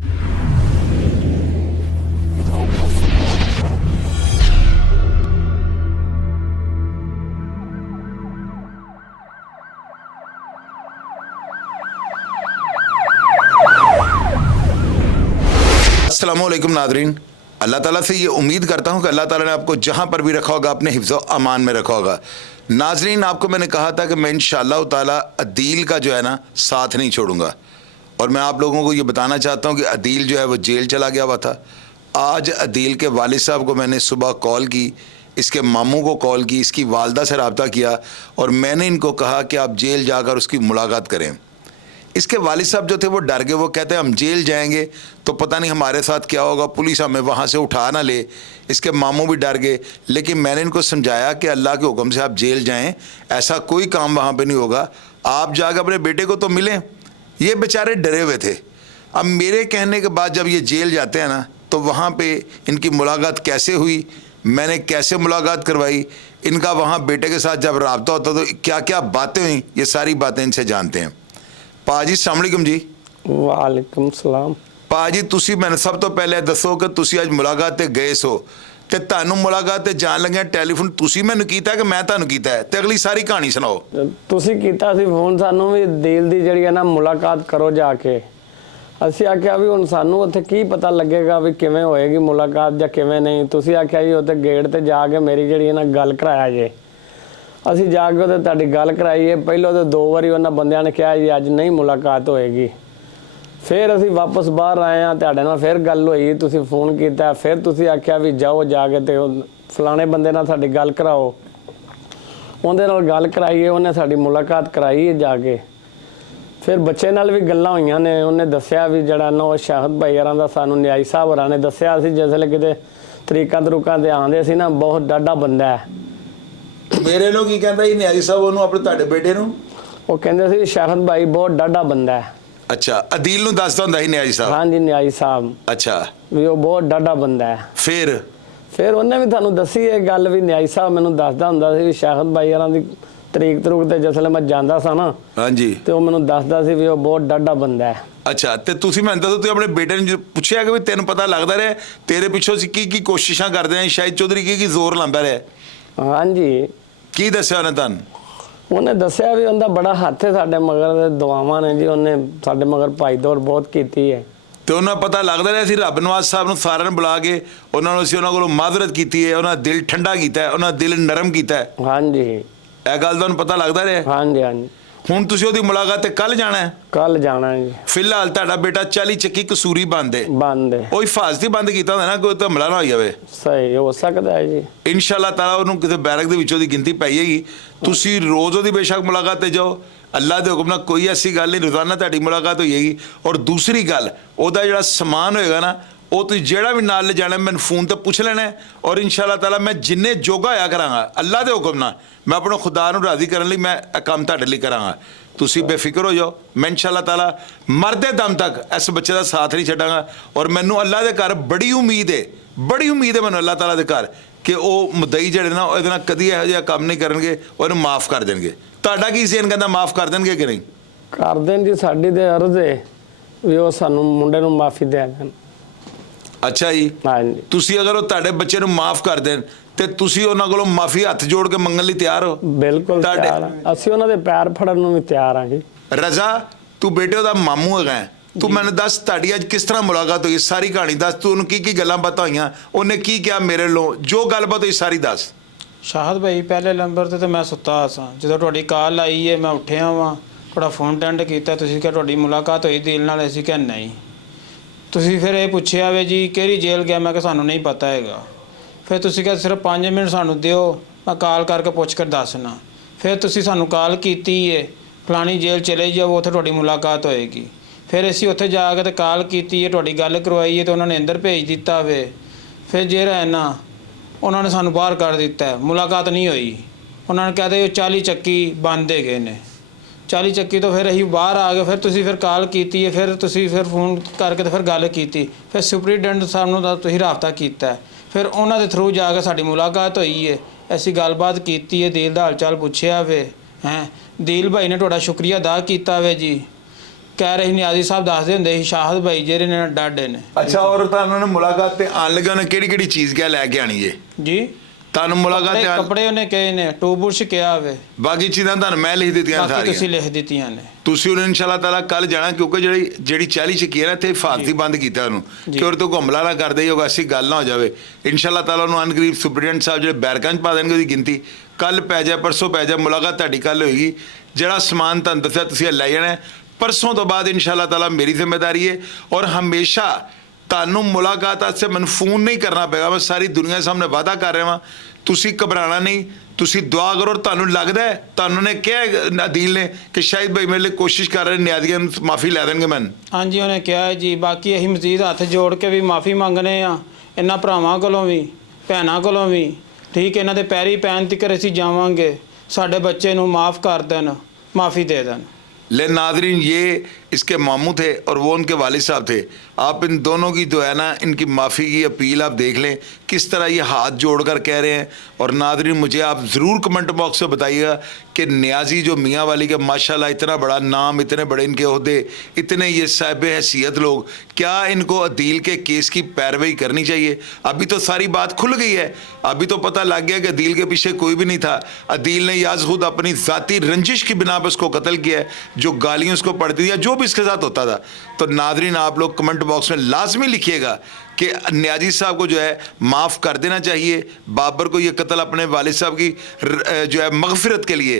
अस्सलामुअलैकुम नादरीन, अल्लाह ताला से ये उम्मीद करता हूँ कि अल्लाह ताला ने आपको जहाँ पर भी रखा होगा अपने हिफ्ज़ व अमान में रखा होगा। नाजरीन, आपको मैंने कहा था कि मैं इंशाअल्लाह ताला अदील का जो है ना साथ नहीं छोड़ूंगा, और मैं आप लोगों को ये बताना चाहता हूँ कि अदील जो है वो जेल चला गया हुआ था। आज अदील के वालिद साहब को मैंने सुबह कॉल की, इसके मामू को कॉल की, इसकी वालदा से रब्ता किया और मैंने इनको कहा कि आप जेल जाकर उसकी मुलाकात करें। इसके वालिद साहब जो थे वो डर गए, वो कहते हैं हम जेल जाएंगे तो पता नहीं हमारे साथ क्या होगा, पुलिस हमें वहाँ से उठा ना ले। इसके मामू भी डर गए, लेकिन मैंने इनको समझाया कि अल्लाह के हुक्म से आप जेल जाएं, ऐसा कोई काम वहाँ पे नहीं होगा, आप जाकर अपने बेटे को तो मिलें। ये बेचारे डरे हुए थे। अब मेरे कहने के बाद जब ये जेल जाते हैं ना, तो वहाँ पर इनकी मुलाकात कैसे हुई, मैंने कैसे मुलाकात करवाई, इनका वहाँ बेटे के साथ जब रब्ता होता तो क्या क्या बातें हुई, ये सारी बातें इनसे जानते हैं। पाजी अस्सलाम वालेकुम जी। वालेकुम सलाम। पाजी तुसी मैंने सब तो पहले दसो कि तुसी आज मुलाकात ते गए सो ते तानू मुलाकात ते जान लगे टैलीफोन तुसी मैनू कीता कि मैं तानू कीता है, ते अगली सारी कहानी सुनाओ। तुसी कीता सी फोन, सानू भी दिल दी जड़ी है ना मुलाकात करो जाके। ਅਸੀਂ ਆਖਿਆ ਵੀ ਹੁਣ ਸਾਨੂੰ ਉੱਥੇ ਕੀ ਪਤਾ ਲੱਗੇਗਾ ਵੀ ਕਿਵੇਂ ਹੋਏਗੀ ਮੁਲਾਕਾਤ ਜਾਂ ਕਿਵੇਂ ਨਹੀਂ। ਤੁਸੀਂ ਆਖਿਆ ਜੀ ਉੱਥੇ ਗੇਟ ਤੇ ਜਾ ਕੇ ਮੇਰੀ ਜਿਹੜੀ ਹੈ ਨਾ ਗੱਲ ਕਰਾਇਆ ਜੇ। ਅਸੀਂ ਜਾ ਕੇ ਉਹਦੇ ਤੁਹਾਡੀ ਗੱਲ ਕਰਾਈਏ। ਪਹਿਲਾਂ ਤਾਂ 2 ਵਾਰੀ ਉਹਨਾਂ ਬੰਦਿਆਂ ਨੇ ਕਿਹਾ ਜੀ ਅੱਜ ਨਹੀਂ ਮੁਲਾਕਾਤ ਹੋਏਗੀ। ਫਿਰ ਅਸੀਂ ਵਾਪਸ ਬਾਹਰ ਆਏ ਆ, ਤੁਹਾਡੇ ਨਾਲ ਫਿਰ ਗੱਲ ਹੋਈ, ਤੁਸੀਂ ਫੋਨ ਕੀਤਾ, ਫਿਰ ਤੁਸੀਂ ਆਖਿਆ ਵੀ ਜਾਓ ਜਾ ਕੇ ਤੇ ਫਲਾਣੇ ਬੰਦੇ ਨਾਲ ਸਾਡੀ ਗੱਲ ਕਰਾਓ। ਉਹਦੇ ਨਾਲ ਗੱਲ ਕਰਾਈਏ, ਉਹਨੇ ਸਾਡੀ ਮੁਲਾਕਾਤ ਕਰਾਈ ਜਾ ਕੇ। ਫਿਰ ਬੱਚੇ ਨਾਲ ਵੀ ਗੱਲਾਂ ਹੋਈਆਂ ਨੇ। ਉਹਨੇ ਦੱਸਿਆ ਵੀ ਜਿਹੜਾ ਨਾ ਉਹ ਸ਼ਾਹਦ ਭਾਈ ਹਰਾਂ ਦਾ ਸਾਨੂੰ ਨਿਆਈ ਸਾਹਿਬ ਹੋਰਾਂ ਨੇ ਦੱਸਿਆ ਸੀ, ਜਿਸ ਵੇਲੇ ਕਿਤੇ ਤਰੀਕਾਂ ਤਰੂਕਾਂ ਤੇ ਆਉਂਦੇ ਸੀ ਨਾ, ਬਹੁਤ ਡਾਢਾ ਬੰਦਾ ਹੈ। ਮੇਰੇ ਲੋਕ ਕੀ ਕਹਿੰਦਾ ਜੀ ਨਿਆਈ ਸਾਹਿਬ ਉਹਨੂੰ, ਆਪਣੇ ਤੁਹਾਡੇ ਬੇਟੇ ਨੂੰ? ਉਹ ਕਹਿੰਦੇ ਸੀ ਸ਼ਾਹਦ ਭਾਈ ਬਹੁਤ ਡਾਢਾ ਬੰਦਾ ਹੈ। ਅੱਛਾ, ਅਦੀਲ ਨੂੰ ਦੱਸਦਾ ਹੁੰਦਾ ਸੀ ਨਿਆਈ ਸਾਹਿਬ? ਹਾਂਜੀ, ਨਿਆਈ ਸਾਹਿਬ। ਅੱਛਾ, ਵੀ ਉਹ ਬਹੁਤ ਡਾਢਾ ਬੰਦਾ ਹੈ। ਫਿਰ ਉਹਨੇ ਵੀ ਤੁਹਾਨੂੰ ਦੱਸੀ ਇਹ ਗੱਲ ਵੀ ਨਿਆਈ ਸਾਹਿਬ ਮੈਨੂੰ ਦੱਸਦਾ ਹੁੰਦਾ ਸੀ ਵੀ ਸ਼ਾਹਦ ਭਾਈ ਹਰਾਂ ਦੀ ਤਰੀਕ ਤਰੂਕ ਤੇ ਜਿਸ ਵੇਲੇ ਮੈਂ ਜਾਂਦਾ ਸਾਂ ਨਾ, ਹਾਂਜੀ, ਤੇ ਉਹ ਮੈਨੂੰ ਦੱਸਦਾ ਸੀ ਵੀ ਉਹ ਬਹੁਤ ਡਾਢਾ ਬੰਦਾ ਹੈ। ਅੱਛਾ, ਤੇ ਤੁਸੀਂ ਮੈਨੂੰ ਦੱਸੋ, ਤੁਸੀਂ ਆਪਣੇ ਬੇਟੇ ਨੂੰ ਪੁੱਛਿਆ ਕਿ ਵੀ ਤੈਨੂੰ ਪਤਾ ਲੱਗਦਾ ਰਿਹਾ ਤੇਰੇ ਪਿੱਛੋਂ ਅਸੀਂ ਕੀ ਕੀ ਕੋਸ਼ਿਸ਼ਾਂ ਕਰਦੇ ਆਂ, ਸ਼ਾਹਿਦ ਚੌਧਰੀ ਕੀ ਜ਼ੋਰ ਲਾਉਂਦਾ ਰਿਹਾ? ਹਾਂਜੀ। ਕੀ ਦੱਸਿਆ ਉਹਨੇ ਤੁਹਾਨੂੰ? ਉਹਨੇ ਦੱਸਿਆ ਵੀ ਉਹਦਾ ਬੜਾ ਹੱਥ ਹੈ ਸਾਡੇ ਮਗਰ, ਦੁਆਵਾਂ ਨੇ ਜੀ, ਉਹਨੇ ਸਾਡੇ ਮਗਰ ਭਾਈ ਦੌੜ ਬਹੁਤ ਕੀਤੀ ਹੈ। ਤੇ ਉਹਨਾਂ ਪਤਾ ਲੱਗਦਾ ਰਿਹਾ ਸੀ ਰੱਬ ਨਵਾਜ਼ ਸਾਹਿਬ ਨੂੰ ਸਾਰਿਆਂ ਨੂੰ ਬੁਲਾ ਕੇ ਉਹਨਾਂ ਨੂੰ ਅਸੀਂ ਉਹਨਾਂ ਕੋਲੋਂ ਮਾਜ਼ਰਤ ਕੀਤੀ ਹੈ, ਉਹਨਾਂ ਦਾ ਦਿਲ ਠੰਡਾ ਕੀਤਾ ਹੈ, ਉਹਨਾਂ ਦਾ ਦਿਲ ਨਰਮ ਕੀਤਾ ਹੈ। ਹਾਂਜੀ, ਇਹ ਗੱਲ ਤੁਹਾਨੂੰ ਪਤਾ ਲੱਗਦਾ ਰਿਹਾ? ਹਾਂਜੀ ਹਾਂਜੀ। ਹੁਣ ਤੁਸੀਂ ਉਹਦੀ ਮੁਲਾਕਾਤ ਤੇ ਕੱਲ ਜਾਣਾ ਹੈ? ਕੱਲ ਜਾਣਾ ਜੀ। ਫਿਲਹਾਲ ਤੁਹਾਡਾ ਬੇਟਾ 40 ਚੱਕੀ ਕਸੂਰੀ ਬੰਦ ਹੈ? ਬੰਦ ਹੈ। ਉਹ ਹਿਫਾਜ਼ਤੀ ਬੰਦ ਕੀਤਾ ਹੁੰਦਾ ਨਾ, ਕੋਈ ਤਾਂ ਹਮਲਾ ਨਾ ਹੋ ਜਾਵੇ। ਸਹੀ ਹੋ ਸਕਦਾ ਹੈ ਜੀ। ਇਨਸ਼ਾਅੱਲਾ ਤਾਲਾ ਉਹਨੂੰ ਕਿਤੇ ਬੈਰਕ ਦੇ ਵਿੱਚੋਂ ਦੀ ਗਿਣਤੀ ਪਈ ਹੈਗੀ। ਤੁਸੀਂ ਰੋਜ਼ ਉਹਦੀ ਬੇਸ਼ੱਕ ਮੁਲਾਕਾਤ ਤੇ ਜਾਓ, ਅੱਲਾਹ ਦੇ ਹੁਕਮ ਨਾਲ ਕੋਈ ਐਸੀ ਗੱਲ ਨਹੀਂ, ਰੋਜ਼ਾਨਾ ਤੁਹਾਡੀ ਮੁਲਾਕਾਤ ਹੋਈ ਹੈਗੀ। ਔਰ ਦੂਸਰੀ ਗੱਲ, ਉਹਦਾ ਜਿਹੜਾ ਸਮਾਨ ਹੋਏਗਾ ਨਾ, ਉਹ ਤੁਸੀਂ ਜਿਹੜਾ ਵੀ ਨਾਲ ਲੈ ਜਾਣਾ ਮੈਨੂੰ ਫੋਨ ਤੇ ਪੁੱਛ ਲੈਣਾ, ਔਰ ਇਨਸ਼ਾਅੱਲਾ ਤਾਲਾ ਮੈਂ ਜਿੰਨੇ ਜੋਗਾ ਹੋਇਆ ਕਰਾਂਗਾ ਅੱਲਾਹ ਦੇ ਹੁਕਮ ਨਾਲ, ਮੈਂ ਆਪਣੇ ਖੁਦਾ ਨੂੰ ਰਾਜ਼ੀ ਕਰਨ ਲਈ ਮੈਂ ਇਹ ਕੰਮ ਤੁਹਾਡੇ ਲਈ ਕਰਾਂਗਾ। ਤੁਸੀਂ ਬੇਫਿਕਰ ਹੋ ਜਾਓ, ਮੈਂ ਇਨਸ਼ਾਅੱਲਾ ਤਾਲਾ ਮਰਦੇ ਦਮ ਤੱਕ ਇਸ ਬੱਚੇ ਦਾ ਸਾਥ ਨਹੀਂ ਛੱਡਾਂਗਾ। ਔਰ ਮੈਨੂੰ ਅੱਲਾਹ ਦੇ ਘਰ ਬੜੀ ਉਮੀਦ ਹੈ, ਬੜੀ ਉਮੀਦ ਹੈ ਮੈਨੂੰ ਅੱਲਾਹ ਤਾਲਾ ਦੇ ਘਰ ਕਿ ਉਹ ਮੁਦਈ ਜਿਹੜੇ ਨਾ ਇਹਦੇ ਨਾਲ ਕਦੀ ਇਹੋ ਜਿਹਾ ਕੰਮ ਨਹੀਂ ਕਰਨਗੇ, ਉਹਨੂੰ ਮਾफ़ ਕਰ ਦੇਣਗੇ। ਤੁਹਾਡਾ ਕੀ ਜ਼ੇਨ ਕਹਿੰਦਾ, ਮਾफ़ ਕਰ ਦੇਣਗੇ ਕਿ ਨਹੀਂ? ਕਰ ਦੇਣ ਜੀ, ਸਾਡੀ ਤੇ ਅਰਜ਼ ਹੈ ਵੀ ਉਹ ਸਾਨੂੰ ਮੁੰਡੇ ਨੂੰ ਮਾਫੀ ਦੇ ਦੇਣ। ਅੱਛਾ ਜੀ, ਹਾਂਜੀ। ਤੁਸੀਂ ਅਗਰ ਉਹ ਤੁਹਾਡੇ ਬੱਚੇ ਨੂੰ ਮਾਫ ਕਰ ਦੇਣ ਤੇ ਤੁਸੀਂ ਉਹਨਾਂ ਕੋਲੋਂ ਮਾਫੀ ਹੱਥ ਜੋੜ ਕੇ ਮੰਗਣ ਲਈ ਤਿਆਰ ਹੋ? ਬਿਲਕੁਲ ਤਿਆਰ ਹਾਂ, ਅਸੀਂ ਉਹਨਾਂ ਦੇ ਪੈਰ ਫੜਨ ਨੂੰ ਵੀ ਤਿਆਰ ਹਾਂ ਜੀ। ਰਜ਼ਾ, ਤੂੰ ਬੇਟੇ ਉਹਦਾ ਮਾਮੂ ਹੈਗਾ, ਤੂੰ ਮੈਨੂੰ ਦੱਸ ਤੁਹਾਡੀ ਅੱਜ ਕਿਸ ਤਰ੍ਹਾਂ ਮੁਲਾਕਾਤ ਹੋਈ, ਸਾਰੀ ਕਹਾਣੀ ਦੱਸ। ਤੂੰ ਉਹਨੂੰ ਕੀ ਕੀ ਗੱਲਾਂ ਬਾਤਾਂ ਹੋਈਆਂ, ਉਹਨੇ ਕੀ ਕਿਹਾ ਮੇਰੇ ਵੱਲੋਂ, ਜੋ ਗੱਲਬਾਤ ਹੋਈ ਸਾਰੀ ਦੱਸ। ਸ਼ਾਹਦ ਭਾਈ, ਪਹਿਲੇ ਨੰਬਰ ਤੇ ਮੈਂ ਸੁੱਤਾ ਸਾਂ, ਜਦੋਂ ਤੁਹਾਡੀ ਕਾਲ ਆਈ ਹੈ ਮੈਂ ਉੱਠਿਆ ਵਾਂ, ਤੁਹਾਡਾ ਫੋਨ ਅਟੈਂਡ ਕੀਤਾ, ਤੁਸੀਂ ਕਿਹਾ ਤੁਹਾਡੀ ਮੁਲਾਕਾਤ ਹੋਈ ਦਿਲ ਨਾਲ, ਅਸੀਂ ਕਿਹਾ ਨਹੀਂ। ਤੁਸੀਂ ਫਿਰ ਇਹ ਪੁੱਛਿਆ ਵੇ ਜੀ ਕਿਹੜੀ ਜੇਲ੍ਹ ਗਿਆ, ਮੈਂ ਕਿਹਾ ਸਾਨੂੰ ਨਹੀਂ ਪਤਾ ਹੈਗਾ। ਫਿਰ ਤੁਸੀਂ ਕਿਹਾ ਸਿਰਫ 5 ਮਿੰਟ ਸਾਨੂੰ ਦਿਓ, ਮੈਂ ਕਾਲ ਕਰਕੇ ਪੁੱਛ ਕੇ ਦੱਸਣਾ। ਫਿਰ ਤੁਸੀਂ ਸਾਨੂੰ ਕਾਲ ਕੀਤੀ ਹੈ ਫਲਾਣੀ ਜੇਲ੍ਹ ਚਲੇ ਜਾਓ, ਉੱਥੇ ਤੁਹਾਡੀ ਮੁਲਾਕਾਤ ਹੋਏਗੀ। ਫਿਰ ਅਸੀਂ ਉੱਥੇ ਜਾ ਕੇ ਤੇ ਕਾਲ ਕੀਤੀ ਹੈ, ਤੁਹਾਡੀ ਗੱਲ ਕਰਵਾਈ ਹੈ, ਤੇ ਉਹਨਾਂ ਨੇ ਅੰਦਰ ਭੇਜ ਦਿੱਤਾ ਵੇ। ਫਿਰ ਜਿਹੜਾ ਹੈ ਨਾ ਉਹਨਾਂ ਨੇ ਸਾਨੂੰ ਬਾਹਰ ਕਰ ਦਿੱਤਾ, ਮੁਲਾਕਾਤ ਨਹੀਂ ਹੋਈ। ਉਹਨਾਂ ਨੇ ਕਹਿੰਦੇ ਉਹ 40 ਚੱਕੀ ਬੰਦ ਹੈਗੇ ਨੇ। 40 ਚੱਕੀ ਤੋਂ ਫਿਰ ਅਸੀਂ ਬਾਹਰ ਆ ਗਏ। ਫਿਰ ਤੁਸੀਂ ਫਿਰ ਕਾਲ ਕੀਤੀ ਹੈ, ਫਿਰ ਤੁਸੀਂ ਫਿਰ ਫੋਨ ਕਰਕੇ ਤੇ ਫਿਰ ਗੱਲ ਕੀਤੀ। ਫਿਰ ਸੁਪਰੀਡੈਂਟ ਸਾਹਿਬ ਨੂੰ ਤਾਂ ਤੁਸੀਂ ਰਾਬਤਾ ਕੀਤਾ, ਫਿਰ ਉਹਨਾਂ ਦੇ ਥਰੂ ਜਾ ਕੇ ਸਾਡੀ ਮੁਲਾਕਾਤ ਹੋਈ ਹੈ। ਅਸੀਂ ਗੱਲਬਾਤ ਕੀਤੀ ਹੈ, ਦਿਲ ਦਾ ਹਾਲ ਚਾਲ ਪੁੱਛਿਆ ਵੇ। ਹੈਂ, ਦਿਲ ਭਾਈ ਨੇ ਤੁਹਾਡਾ ਸ਼ੁਕਰੀਆ ਅਦਾ ਕੀਤਾ ਵੇ ਜੀ। ਕਹਿ ਰਹੇ ਨਿਆਜ਼ੀ ਸਾਹਿਬ ਦੱਸਦੇ ਹੁੰਦੇ ਸੀ ਸ਼ਾਹਦ ਭਾਈ ਜਿਹੜੇ ਨੇ ਡਾਡੇ ਨੇ। ਅੱਛਾ, ਔਰ ਤੁਹਾਨੂੰ ਉਹਨੇ ਮੁਲਾਕਾਤ ਤੇ ਆਣ ਲੱਗਾ ਉਹਨੇ ਕਿਹੜੀ ਚੀਜ਼ ਕਿਆ ਲੈ ਕੇ ਆਣੀ ਜੇ ਜੀ ਤੁਹਾਨੂੰ ਮੁਲਾਕਾਤ ਤੇ ਕੱਪੜੇ ਉਹਨੇ ਕਹੇ ਨੇ ਟੂਬੁਰਸ਼ ਕਿਹਾ ਹੋਵੇ, ਬਾਕੀ ਚੀਜ਼ਾਂ ਤੁਹਾਨੂੰ ਮੈਂ ਲਿਖ ਦਿੱਤੀਆਂ ਬਾਕੀ ਤੁਸੀਂ ਸਾਰੀਆਂ, ਲਿਖ ਦਿੱਤੀਆਂ ਨੇ। ਤੁਸੀਂ ਉਹਨੂੰ ਇਨਸ਼ਾਅੱਲਾ ਤਾਲਾ ਕੱਲ ਜਾਣਾ, ਕਿਉਂਕਿ ਜਿਹੜੀ 40 ਚ ਕੀ ਹੈ ਨਾ ਇੱਥੇ ਹਿਫਾਜ਼ਤੀ ਬੰਦ ਕੀਤਾ ਉਹਨੂੰ ਕਿ ਉਹਦੇ ਤੋਂ ਘੁੰਮਲਾ ਨਾ ਕਰਦੇ ਹੋਗਾ, ਐਸੀ ਗੱਲ ਨਾ ਹੋ ਜਾਵੇ। ਇਨਸ਼ਾਅੱਲਾ ਤਾਲਾ ਉਹਨੂੰ ਅਨਕਰੀਬ ਸੁਪਰੀਡੈਂਟ ਸਾਹਿਬ ਜਿਹੜੇ ਬੈਰਕਾਂ 'ਚ ਪਾ ਦੇਣਗੇ ਉਹਦੀ ਗਿਣਤੀ, ਕੱਲ ਪੈ ਜਾਏ ਪਰਸੋਂ ਪੈ ਜਾਏ, ਮੁਲਾਕਾਤ ਤੁਹਾਡੀ ਕੱਲ ਹੋਏਗੀ। ਜਿਹੜਾ ਸਮਾਨ ਤੁਹਾਨੂੰ ਦੱਸਿਆ ਤੁਸੀਂ ਲੈ ਜਾਣਾ, ਪਰਸੋਂ ਤੋਂ ਬਾਅਦ ਇਨਸ਼ਾਅੱਲਾ ਤਾਲਾ ਮੇਰੀ ਜ਼ਿੰਮੇਦਾਰੀ ਹੈ। ਔਰ ਹਮੇਸ਼ਾ ਤੁਹਾਨੂੰ ਮੁਲਾਕਾਤ ਵਾਸਤੇ ਮੈਨੂੰ ਫੋਨ ਨਹੀਂ ਕਰਨਾ ਪਏਗਾ, ਮੈਂ ਸਾਰੀ ਦੁਨੀਆ ਸਾਹਮਣੇ ਵਾਅਦਾ ਕਰ ਰਿਹਾ ਹਾਂ, ਤੁਸੀਂ ਘਬਰਾਣਾ ਨਹੀਂ, ਤੁਸੀਂ ਦੁਆ ਕਰੋ। ਤੁਹਾਨੂੰ ਲੱਗਦਾ ਹੈ, ਤੁਹਾਨੂੰ ਨੇ ਕਿਹਾ ਅਦੀਲ ਨੇ ਕਿ ਸ਼ਾਇਦ ਭਾਈ ਮੇਰੇ ਲਈ ਕੋਸ਼ਿਸ਼ ਕਰ ਰਹੇ ਨਿਆਜ਼ੀਆਂ ਨੂੰ ਮਾਫੀ ਲੈ ਦੇਣਗੇ ਮੈਨੂੰ? ਹਾਂਜੀ ਉਹਨੇ ਕਿਹਾ ਹੈ ਜੀ। ਬਾਕੀ ਅਸੀਂ ਮਜ਼ੀਦ ਹੱਥ ਜੋੜ ਕੇ ਵੀ ਮਾਫੀ ਮੰਗਨੇ ਆ ਇਹਨਾਂ ਭਰਾਵਾਂ ਕੋਲੋਂ ਵੀ, ਭੈਣਾਂ ਕੋਲੋਂ ਵੀ, ਠੀਕ, ਇਹਨਾਂ ਦੇ ਪੈਰੀ ਪੈਣ ਤੱਕ ਅਸੀਂ ਜਾਵਾਂਗੇ, ਸਾਡੇ ਬੱਚੇ ਨੂੰ ਮਾफ़ ਕਰ ਦੇਣ, माफ़ी दे दें। ले नाज़रीन, ये इसके मामू थे और वो उनके वालिद साहब थे। आप इन दोनों की जो है ना इनकी माफ़ी की अपील आप देख लें किस तरह ये हाथ जोड़कर कह रहे हैं। और नाज़रीन मुझे आप ज़रूर कमेंट बॉक्स में बताइएगा कि नियाज़ी जो मियाँ वाली के माशाल्लाह इतना बड़ा नाम, इतने बड़े इनके ओहदे, इतने ये साहिब हैसियत लोग, क्या इनको अदील के केस की पैरवी करनी चाहिए? अभी तो सारी बात खुल गई है, अभी तो पता लग गया कि अदील के पीछे कोई भी नहीं था। अदील ने याज खुद अपनी ज़ाती रंजिश की बिना पर उसको कत्ल किया है, जो गालियाँ उसको पड़ती थी या जो भी इसके साथ होता था। तो नाज़रीन आप लोग कमेंट बॉक्स में लाजमी लिखिएगा कि नियाज़ी साहब को जो है माफ़ कर देना चाहिए, बाबर को ये कत्ल अपने वालिद साहब की जो है मग़फ़िरत के लिए,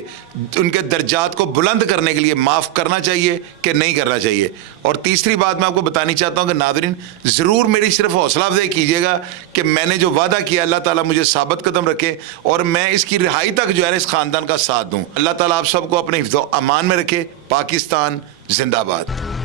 उनके दर्जात को बुलंद करने के लिए माफ़ करना चाहिए कि नहीं करना चाहिए। और तीसरी बात मैं आपको बतानी चाहता हूँ कि नाज़रीन ज़रूर मेरी सिर्फ हौसला अफजाई कीजिएगा कि मैंने जो वादा किया अल्लाह ताला मुझे साबित कदम रखे और मैं इसकी रिहाई तक जो है इस ख़ानदान का साथ दूँ। अल्लाह ताला आप सबको अपने हिफ्ज़-ओ-अमान में रखे। पाकिस्तान जिंदाबाद।